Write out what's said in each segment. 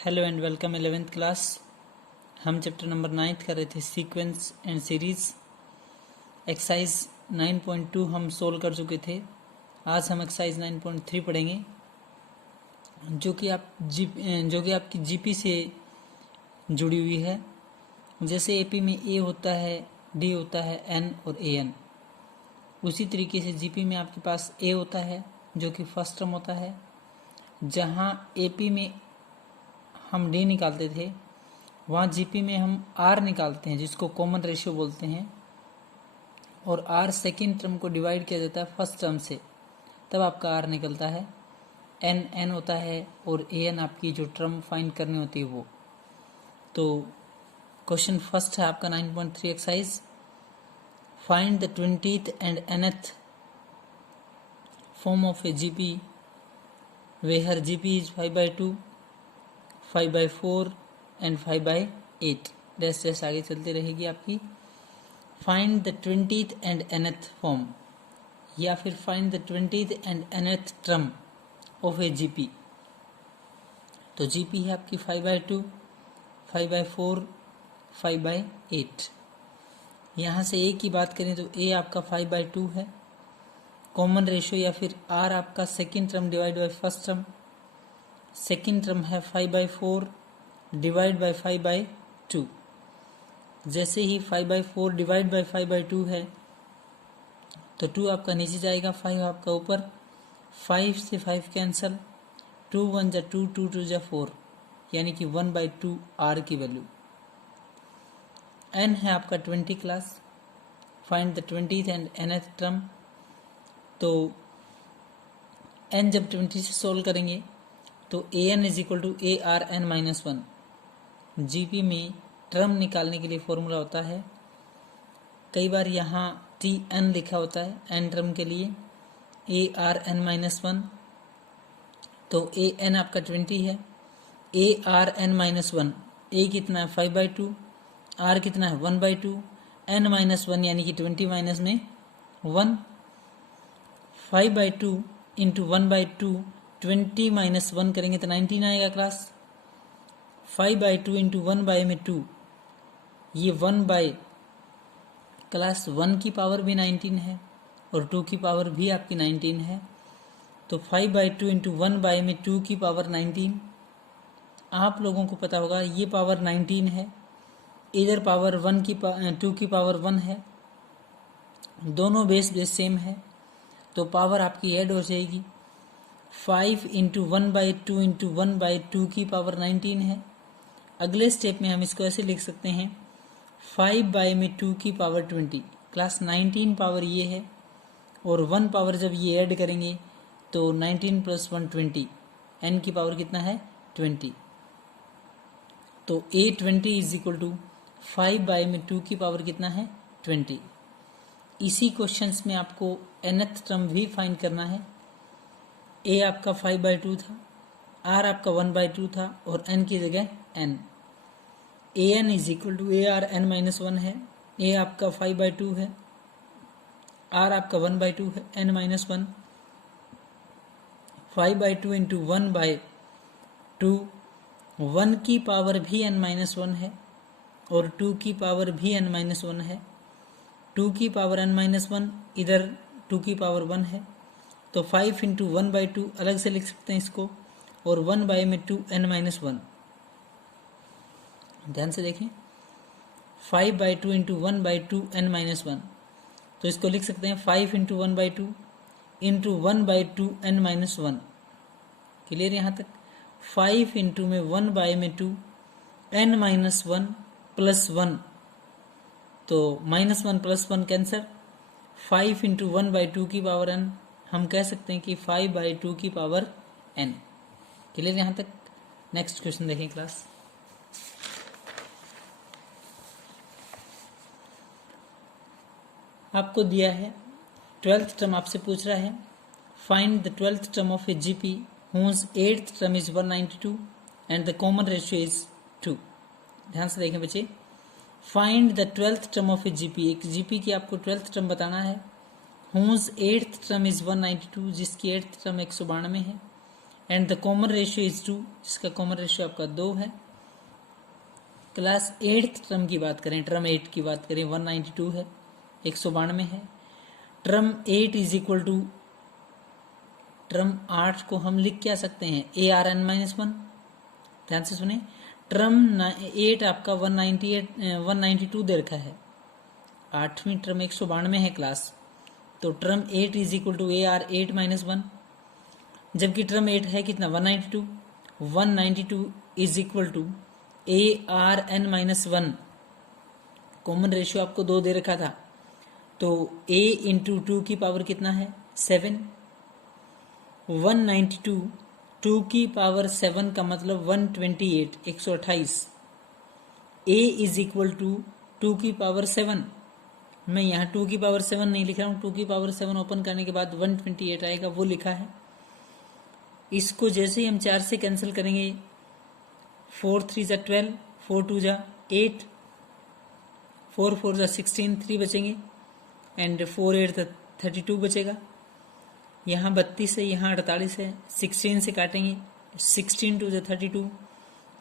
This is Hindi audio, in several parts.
Hello and welcome 11th class. हम चैप्टर नंबर 9 कर रहे थे सीक्वेंस एंड सीरीज। एक्सरसाइज 9.2 हम सोल्व कर चुके थे। आज हम एक्सरसाइज 9.3 पढ़ेंगे जो कि आपकी जीपी से जुड़ी हुई है। जैसे एपी में ए होता है, डी होता है, एन और ए एन, उसी तरीके से जीपी में आपके पास ए होता है जो कि फर्स्ट टर्म होता है। जहाँ एपी में हम डी निकालते थे वहाँ जीपी में हम आर निकालते हैं जिसको कॉमन रेशियो बोलते हैं, और आर सेकेंड टर्म को डिवाइड किया जाता है फर्स्ट टर्म से, तब आपका आर निकलता है। एन एन होता है और ए एन आपकी जो टर्म फाइंड करनी होती है वो। तो क्वेश्चन फर्स्ट है आपका 9.3 exercise, find the 20th and nth form of a GP where GP is 5/2, 5/4 and 5/8। जैसे आगे चलती रहेगी आपकी। Find the 20th and nth form, या फिर find the 20th and nth term of a GP. तो जीपी है आपकी 5/2, 5/4, 5/8। यहाँ से ए की बात करें तो ए आपका 5/2 है। कॉमन रेशियो या फिर आर आपका second term divide by first term. Second term है 5/4 डिवाइड बाई 5/2। जैसे ही 5/4 डिवाइड बाई 5/2 है तो 2 आपका नीचे जाएगा, 5 आपका ऊपर। 5 से 5 कैंसल, 2 1 जा 2, 2 2 जा 4, यानी कि 1/2 आर की वैल्यू। एन है आपका 20 class. Find the 20th and nth term. तो एन जब 20 से सोल्व करेंगे तो a N is equal to A R N -1। GP में टर्म निकालने के लिए फॉर्मूला होता है, कई बार यहाँ टी एन लिखा होता है एन टर्म के लिए, ए आर एन -1। तो ए एन आपका 20 है, ए आर एन -1, ए कितना है 5/2, आर कितना है 1/2, एन -1 यानी कि 20 माइनस में 1। 5/2 इंटू 1/2, 20 माइनस 1 करेंगे तो 19 आएगा क्लास। 5/2 इंटू 1 में 2, ये 1 क्लास 1 की पावर भी 19 है और 2 की पावर भी आपकी 19 है। तो 5/2 इंटू 1 में 2 की पावर 19। आप लोगों को पता होगा ये पावर 19 है, इधर पावर 2 की पावर 1 है, दोनों बेस सेम है, तो पावर आपकी ऐड हो जाएगी। 5 इंटू 1/2 इंटू 1/2 की पावर 19 है। अगले स्टेप में हम इसको ऐसे लिख सकते हैं, 5/2 की पावर 20। क्लास 19 पावर ये है, और 1 पावर जब ये ऐड करेंगे तो 19 + 1 20, एन की पावर कितना है 20। तो A20 इज इक्वल टू 5/2 की पावर कितना है 20। इसी क्वेश्चंस में आपको nth टर्म भी फाइंड करना है। ए आपका 5/2 था, आर आपका 1/2 था, और एन की जगह N. A N is equal to A R N -1 है। ए आपका 5/2 है, आर आपका 1/2 है, एन -1। 5/2 इंटू 1/2, 1 की पावर भी n -1 है और 2 की पावर भी n -1 है। 2 की पावर n -1, इधर 2 की पावर 1 है, तो 5 इंटू 1/2 अलग से लिख सकते हैं इसको, और 1/2 n -1। ध्यान से देखें, 5/2 इंटू 1/2 n -1, तो इसको लिख सकते हैं 5 इंटू 1/2 इंटू 1/2 n -1। क्लियर यहाँ तक? 5 इंटू में 1/2 n -1 प्लस 1, तो -1 प्लस 1 कैंसर। 5 इंटू 1/2 की पावर n, हम कह सकते हैं कि 5/2 की पावर n। क्लियर यहाँ तक? नेक्स्ट क्वेश्चन देखें क्लास। आपको दिया है 12th टर्म, आपसे पूछ रहा है find the 12th term of a GP whose 8th term is 192 and the common ratio is 2। ध्यान से देखें बच्चे, find the 12th term of a GP. एक जीपी की आपको 12th टर्म बताना है, whose 8th टर्म इज 192, जिसकी 8th टर्म 192 है, and the common ratio is 2, जिसका कॉमन रेशियो आपका 2 है। क्लास 8th टर्म की बात करें, टर्म 8 की बात करें, 192 है, 192 है। Term 8 is equal to, term 8 को हम लिख क्या सकते हैं, ARn-1। ध्यान से सुने, टर्म 8 आपका 192 दे रखा है, 8वीं टर्म 192 है क्लास, तो term 8 is equal to AR8-1, जबकि टर्म 8 है कितना, 192 is equal to ARn-1। Common ratio आपको 2 दे रखा था, तो A इंटू 2 की पावर कितना है, 7। 192 2 की पावर 7 का मतलब 128, 128। A इज इक्वल टू 2 की पावर 7। मैं यहाँ 2 की पावर 7 नहीं लिख रहा हूँ, 2 की पावर 7 ओपन करने के बाद 128 आएगा, वो लिखा है। इसको जैसे ही हम 4 से कैंसिल करेंगे, 4 3 जा 12, 4 2 जा 8, 4 4 जा 16, 3 बचेंगे, एंड 4 8 32 बचेगा। यहाँ 32 है, यहाँ 48 है, 16 से काटेंगे, 16 2 जा 32,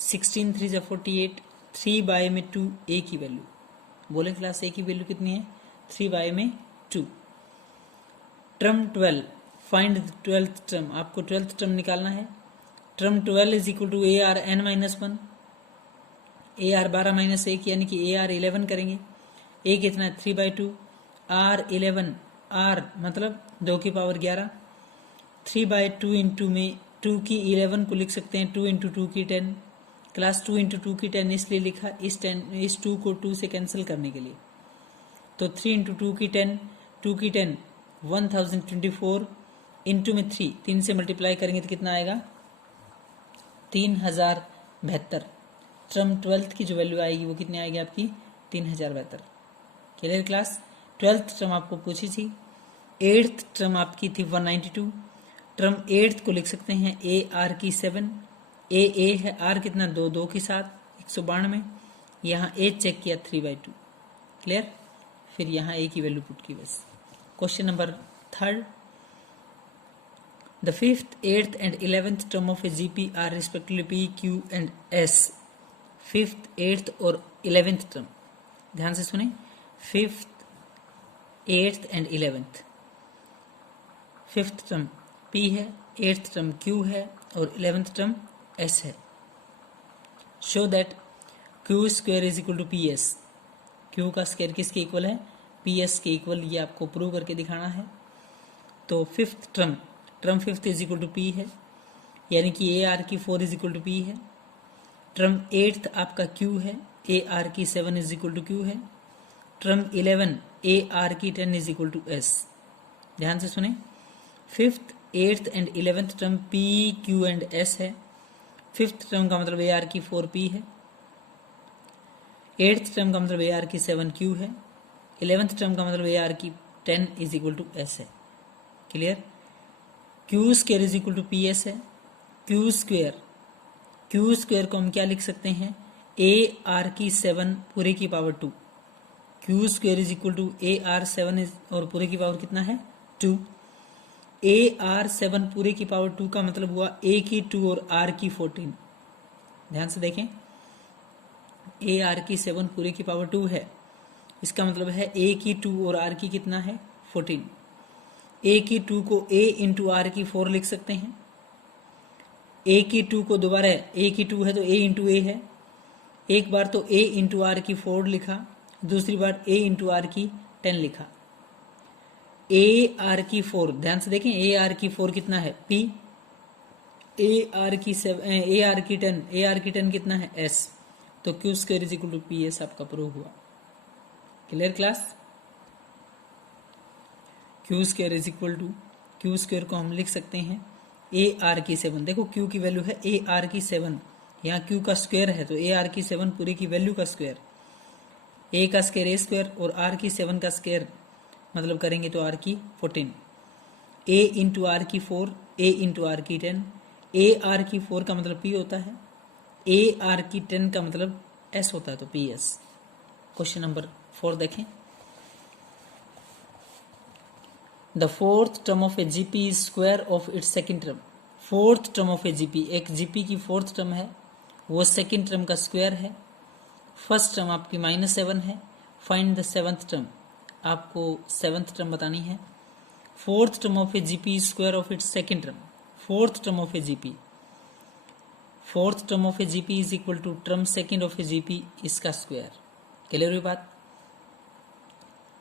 16 3 जा 48, 3 बाय में 2 A की वैल्यू, बोले क्लास A की वैल्यू कितनी है, 3 बाय में 2। Term 12, find the 12th term, आपको 12th टर्म निकालना है। Term 12 is equal to ARn-1, AR12-1 यानी कि AR11 करेंगे। A कितना है, 3/2, R11, R मतलब 2 की पावर 11, 3/2 इंटू में 2 की 11 को लिख सकते हैं, 2 इंटू 2 की 10, क्लास 2 इंटू 2 की 10 इसलिए लिखा, इस 2 को 2 से कैंसिल करने के लिए, तो 3 इंटू 2 की 10, 2 की 10 1024 इंटू में 3 से मल्टीप्लाई करेंगे तो कितना आएगा, 3072। टर्म 12th की जो वैल्यू आएगी वो कितनी आएगी आपकी, 3072। क्लियर क्लास, 12th टर्म आपको पूछी थी। 8th टर्म आपकी थी 192, टर्म 8th को लिख सकते हैं AR की 7, A है, R कितना 2 के साथ 192, यहाँ A चेक किया 3/2। क्लियर, फिर यहाँ A की वैल्यू पुट की बस। Question number 3rd, the 5th, 8th and 11th term of a GP are respectively P, Q and S। 5th, 8th और 11th term, ध्यान से सुने, 5th, 8th and 11th। 5th term P है, 8th term Q है और 11th term S है। Show that Q square is equal to PS। Q का स्क्वायर किसके इक्वल है, PS के इक्वल, ये आपको प्रूव करके दिखाना है। तो 5th term 5th is equal to P है, यानी कि AR की 4 इज इक्वल टू P है। टर्म 8th आपका Q है, AR की 7 इज इक्वल टू Q है। टर्म 11 AR की 10 इज इक्वल टू S। ध्यान से सुने, 5th, 8th and 11th term P, Q and S है। 5th टर्म का मतलब AR की 4P है, 8th टर्म का मतलब AR की 7Q है, 11th टर्म का मतलब AR की 10 इज इक्वल टू S है। Clear, Q square is equal to PS है। Q स्क्वायर को हम क्या लिख सकते हैं, AR की 7 पूरे की power 2। Q square is equal to AR 7 और पूरे की पावर कितना है, 2। AR 7 पूरे की पावर 2 का मतलब हुआ A की 2 और R की 14। ध्यान से देखें, AR की 7 पूरे की पावर 2 है, इसका मतलब है A की 2 और R की कितना है, 14। A की 2 को A इंटू R की 4 लिख सकते हैं। A की 2 को दोबारा, A की 2 है तो A इंटू A है, एक बार तो A इंटू R की 4 लिखा, दूसरी बार A इंटू R की 10 लिखा। AR की 4, ध्यान से देखें, AR की 4 कितना है, P, AR की 10, AR की 10 कितना है, S, तो Q square is equal to PS आपका प्रूव हुआ। Clear class, Q square is equal to, Q square को हम लिख सकते हैं AR की 7। देखो Q की वैल्यू है AR की 7, यहाँ Q का स्क्वायर है तो AR की 7 पूरे की वैल्यू का स्क्वायर, A का स्क्वायर A स्क्वायर और R की 7 का स्क्वायर मतलब करेंगे तो R की 14। A इंटू R की 4, A इंटू R की 10, AR की 4 का मतलब P होता है, AR की 10 का मतलब S होता है, तो PS। क्वेश्चन नंबर 4 देखें, the fourth term of a GP is square of its second term। Fourth term of a GP, एक जीपी की फोर्थ टर्म है, वो सेकेंड टर्म का स्क्वायर है। फर्स्ट टर्म आपकी -7 है। फाइंड द सेवंथ टर्म, आपको सेवंथ टर्म बतानी है। Fourth term of a GP square of its second term. Fourth term of a GP, fourth term of a GP is equal to term second of a GP इसका स्क्वायर। क्लियर हुई बात?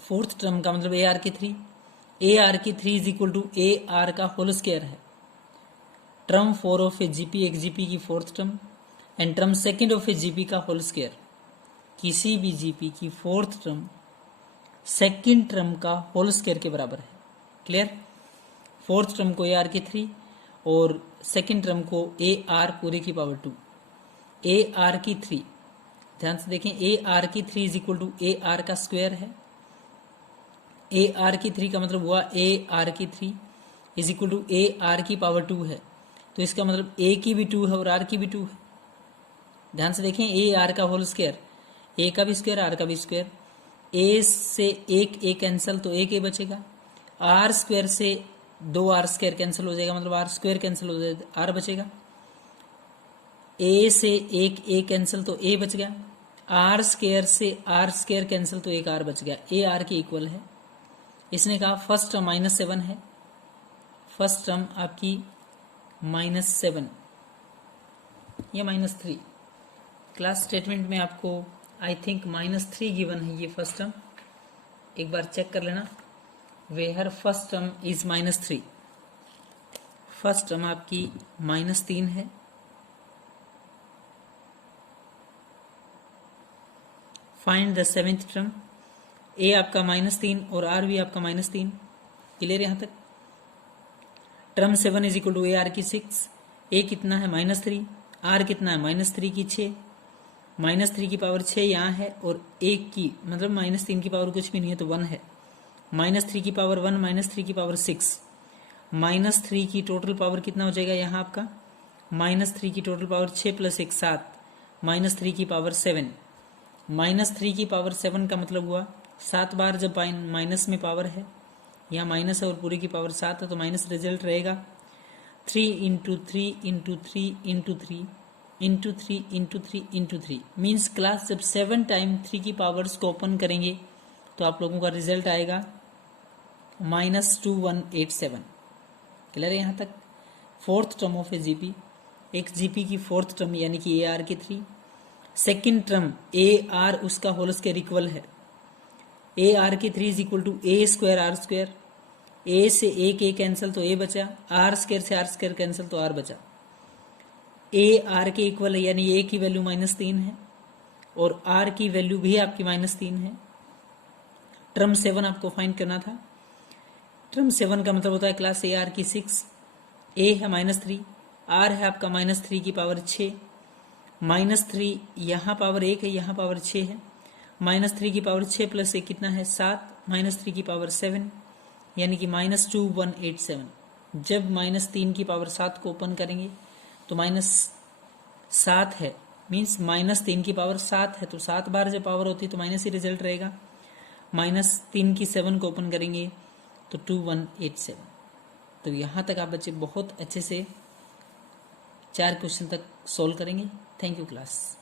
फोर्थ टर्म का मतलब ए आर की 3, ए आर की 3 is equal to A R का होल स्क्वायर है। टर्म 4 ऑफ ए जीपी, एक जीपी की fourth term, and term second of a GP का होल स्क्वायर। किसी भी जीपी की फोर्थ टर्म सेकेंड टर्म का होल स्क्वायर के बराबर है। क्लियर? फोर्थ टर्म को ए आर की 3 और सेकेंड टर्म को ए आर पूरे की पावर 2। ए आर की 3, ध्यान से देखें, ए आर की 3 is equal to A R का स्क्वायर है। ए आर की 3 का मतलब हुआ ए आर की 3 is equal to A R की पावर 2 है, तो इसका मतलब ए की भी 2 है और आर की भी 2 है। ध्यान से देखें, ए आर का होल स्क्वायर, ए का भी स्क्वायर आर का भी स्क्वायर। ए से एक ए कैंसिल तो एक ए बचेगा, आर स्क्वायर से 2 आर स्क्वायर कैंसिल हो जाएगा, मतलब आर स्क्वायर कैंसिल हो जाएगा, आर बचेगा। ए से एक ए कैंसिल तो ए बच गया, आर स्क्वायर से आर स्क्वायर कैंसिल तो एक आर बच गया। ए आर के इक्वल है। इसने कहा फर्स्ट टर्म -7 है, फर्स्ट टर्म आपकी -7 या -3। क्लास स्टेटमेंट में आपको आई थिंक -3 गिवन है ये फर्स्ट टर्म, एक बार चेक कर लेना। Where first term is -3, first term आपकी -3 है। Find the seventh term, A आपका -3 और आर भी आपका -3। क्लियर यहां तक? Term 7 is equal to A R की 6, ए कितना है -3, आर कितना है -3 की 6, -3 की पावर 6 यहाँ है और एक की मतलब -3 की पावर कुछ भी नहीं है तो 1 है। -3 की पावर 1, -3 की पावर 6, -3 की टोटल पावर कितना हो जाएगा यहाँ आपका? -3 की टोटल पावर 6 + 1 7, -3 की पावर 7। -3 की पावर 7 का मतलब हुआ 7 बार जब माइनस में पावर है, यहाँ माइनस है और पूरी की पावर 7 है तो माइनस रिजल्ट रहेगा। 3 × 3 × 3 × 3 × 3 × 3 × 3 मीन्स क्लास जब 7 टाइम 3 की पावर्स को ओपन करेंगे तो आप लोगों का रिजल्ट आएगा -2187। क्लियर है यहाँ तक? Fourth term of a GP, एक जीपी की फोर्थ टर्म यानी कि ए आर की 3, सेकेंड टर्म ए आर उसका होल स्क्वायर इक्वल है। ए आर की 3 is equal to a square r square, a से एक ए कैंसिल तो ए बचा, आर स्क्वायर से आर स्क्वायर कैंसिल तो आर बचा। ए आर के इक्वल है यानी ए की वैल्यू -3 है और आर की वैल्यू भी आपकी -3 है। टर्म 7 आपको फाइंड करना था। टर्म 7 का मतलब होता है क्लास ए आर की 6, ए है -3, आर है आपका -3 की पावर 6, -3 यहाँ पावर 1 है, यहाँ पावर 6 है, -3 की पावर 6 + 1 कितना है 7, -3 की पावर 7 यानी कि -2187। जब -3 की पावर 7 को ओपन करेंगे तो -7 है, मीन्स -3 की पावर 7 है तो 7 बार जब पावर होती है तो माइनस ही रिजल्ट रहेगा। -3 की 7 को ओपन करेंगे तो 2187। तो यहाँ तक आप बच्चे बहुत अच्छे से 4 क्वेश्चन तक सोल्व करेंगे। Thank you class.